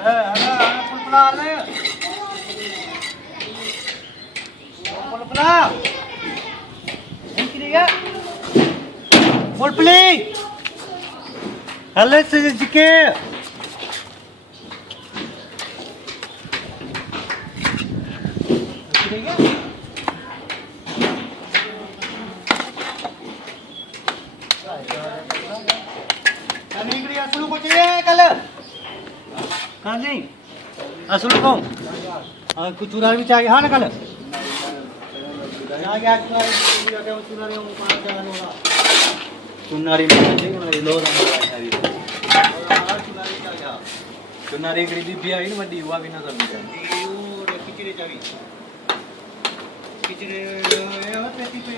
Halo sedikit. Kami ingin asal kau cakap kalau. Kami asal kau. Aku curang bicara hana kalau. Jangan curang bicara curang yang mana jangan orang. Cunari macam ni mana ilo nama hari. Cunari kerja biaya ini mandi uang bina sambil. Iyo, kicir cawi. Kicir, apa tu?